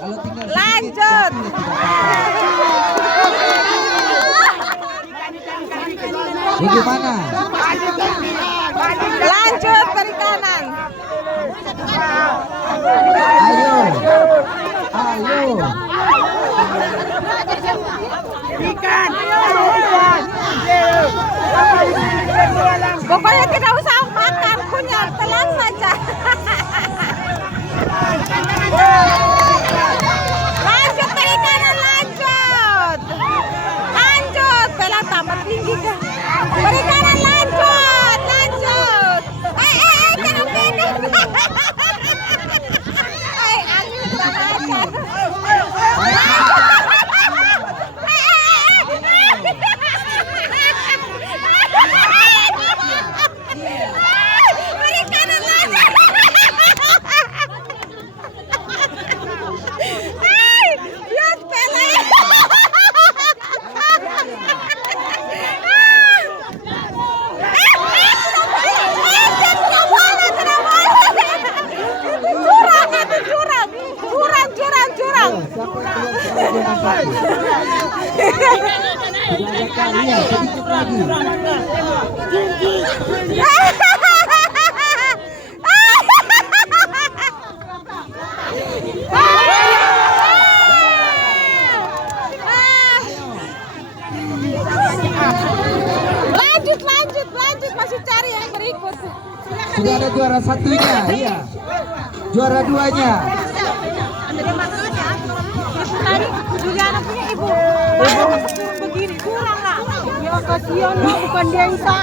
Lanjut. Bagaimana? Lanjut dari kanan. Ayo. Ayo. Pokoknya tidak usah makan, kunyah, telan saja. Lanjut dari kanan, lanjut. Lanjut, bela tambah tinggi kan. Dari kanan lanjut, lanjut. Jangan pegang. Angin kurang ajar. Dari kanan lanjut. Biar pele. Curang. Lanjut, masih cari yang berikut. Sudah ada juara satunya, iya. Juara duanya. Tadi Juliana punya ibu. Begini kurang lah. Ya kasihan, bukan dia yang salah.